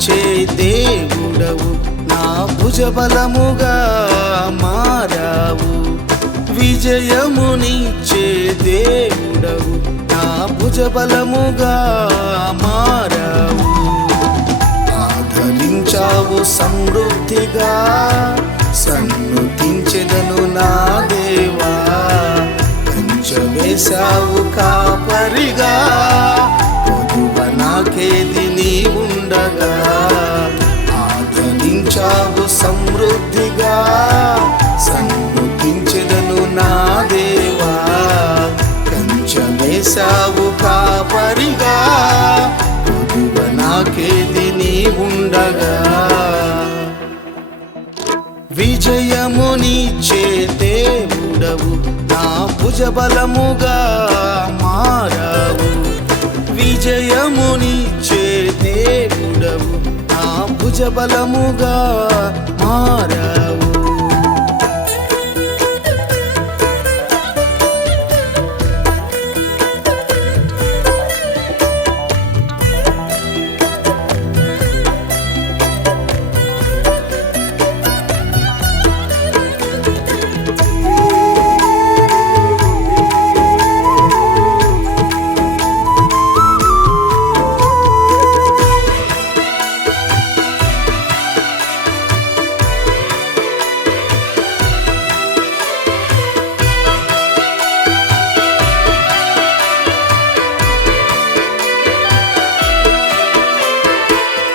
బలమునిచ్చే దేవుడవు నా భుజబలముగా మారావు. విజయమునిచ్చే దేవుడవు నా భుజబలముగా మారావు. ఆదరించావు సమృద్ధిగా సన్నుతించెదను నా దేవా. వేశావు కాపరిగా పొదువ నాకేది నీ ఉండగా. ఆదరించావు సమృద్ధిగా సన్నుతించెదను నా దేవా. వేశావు కాపరిగా పొదువ నాకేది నీ ఉండగా. విజయమునిచ్చే దేవుడవు నా భుజబలముగా మారావు. విజయమునిచ్చే దేవుడవు నా భుజబలముగా మారావు.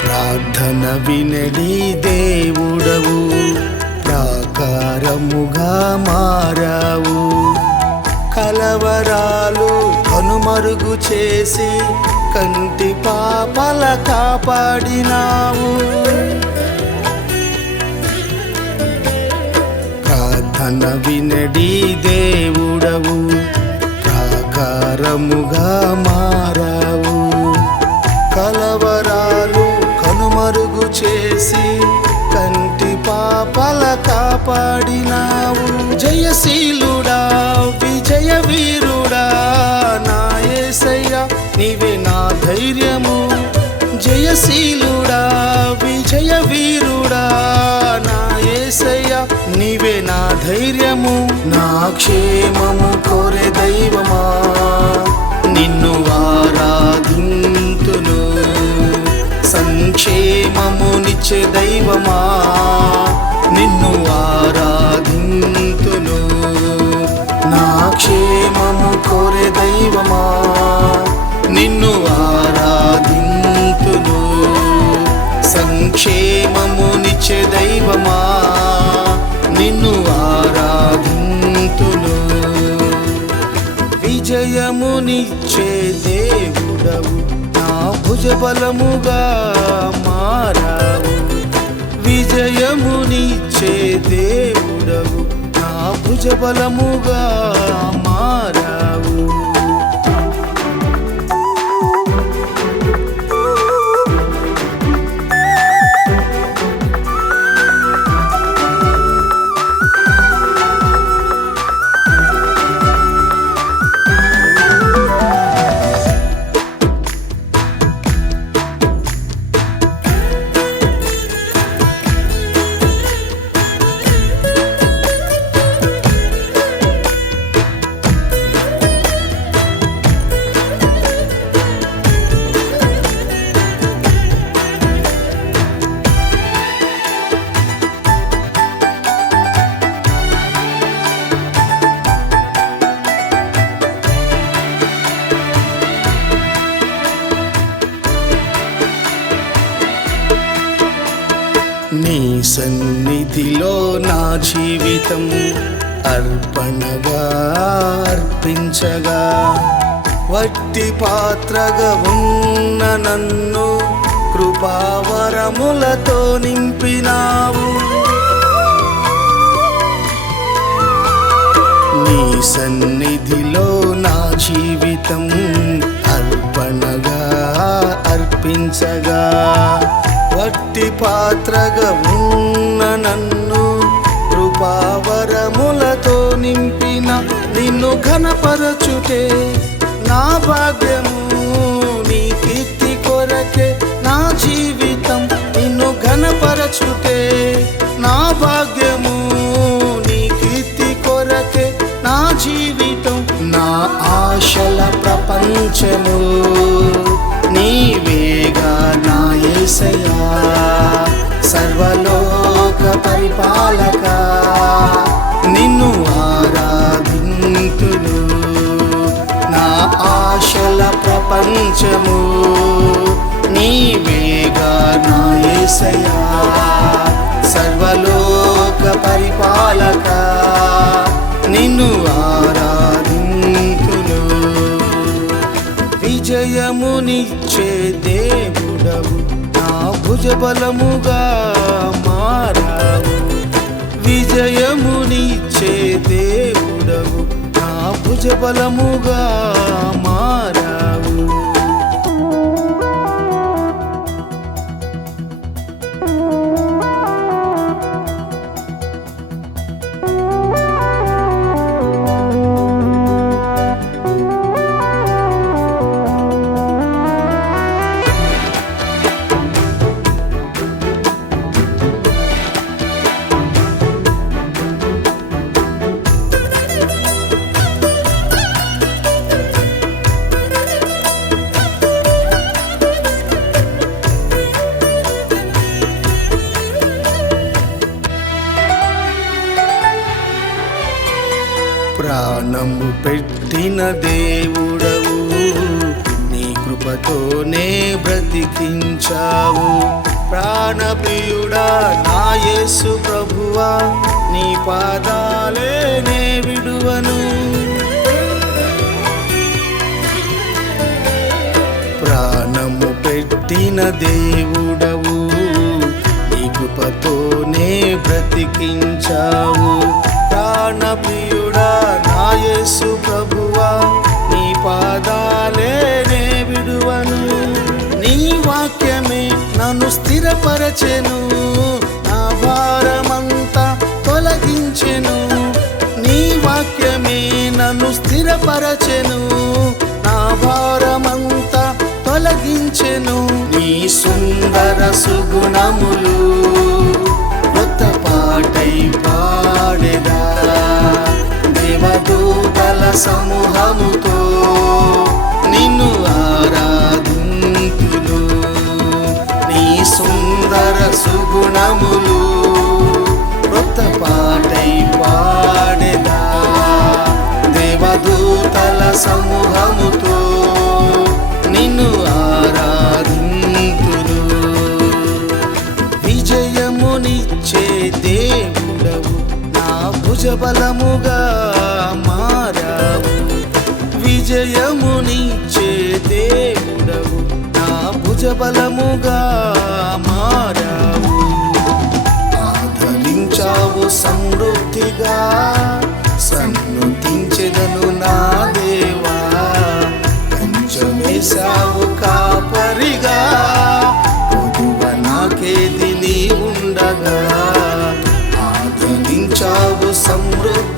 ప్రార్థన వినడి దేవుడవు ప్రాకారముగా మారావు. కలవరాలు కనుమరుగు చేసి కంటి పాపల కాపాడినావు. ప్రార్థన వినడి దేవుడవు ప్రాకారముగా మారావు. కలవరాలు కనుమరుగు చేసి కంటి పాపల కాపాడినావు. జయశీలుడా విజయ వీరుడా నా యేసయ్యా నీవే నా ధైర్యము. జయశీలుడా విజయ వీరుడా నా యేసయ్యా నీవే నా ధైర్యము. నా క్షేమము కోరే దైవమా నిన్ను ఆరాధింతును. సంక్షేమమునిచ్చే దైవమా నిన్ను ఆరాధింతును. నా క్షేమము కోరే దైవమా నిన్ను ఆరాధింతును. సంక్షేమమునిచ్చే దైవమా నిన్ను ఆరాధింతును. విజయమునిచ్చే దేవుడవు నా భుజబలముగా మారావు. విజయమునిచ్చే దేవుడవు నా భుజబలముగా మారావు. నీ సన్నిధిలో నా జీవితం అర్పణగా అర్పించగా. వట్టి పాత్రగా ఉన్న నన్ను కృపావరములతో నింపినావు. నీ సన్నిధిలో నా జీవితం అర్పణగా అర్పించగా. వట్టి పాత్రగా ఉన్న నన్ను కృపావరములతో నింపిన. నిన్ను ఘనపరచుటే నా భాగ్యము. నీ కీర్తి కొరకే నా జీవితం ప్రపంచము నీవేగా నా యేసయ్యా, సర్వలోక పరిపాలక నిన్ను ఆరాధింతును. నా ఆశల ప్రపంచము నీవేగా నా యేసయ్యా, సర్వలోక పరిపాలక నిన్ను ఆరాధింతును. విజయమునిచ్చే దేవుడవు నా భుజబలముగా మారావు. విజయమునిచ్చే దేవుడవు నా భుజబలముగా మారావు. ప్రాణము పెట్టిన దేవుడవు నీ కృపతోనే బ్రతికించావు. ప్రాణప్రియుడా నా యేసు ప్రభువా, నీ పాదాలే నే విడువను. ప్రాణము పెట్టిన దేవుడవు నీ కృపతోనే బ్రతికించావు. ప్రాణప్రియుడా నా యేసు ప్రభువా, నీ పాదాలే నే విడువను. నీ వాక్యమే నన్ను స్థిరపరచెను, నా భారమంతా తొలగించెను. నీ వాక్యమే నన్ను స్థిరపరచెను, నా భారమంతా తొలగించెను. నీ సుందర సుగుణములు కొత్త పాటై పాడెదా, దేవదూతల సమూహముతో నిన్ను ఆరాధింతును. నీ సుందర సుగుణములు కొత్త పాటై పాడెదా, దేవదూతల సమూహముతో నిన్ను ఆరాధింతును. విజయమునిచ్చే దేవుడవు నా భుజబలముగా మారావు. విజయమునిచ్చే దేవుడవు నా భుజబలముగా మారావు. ఆదరించావు సమృద్ధిగా, సన్నుతించెదను నా దేవా. కంచెవేశావు కాపరిగా, పొదువ నాకేది నీ ఉండగా. ఆదరించావు సమృద్ధి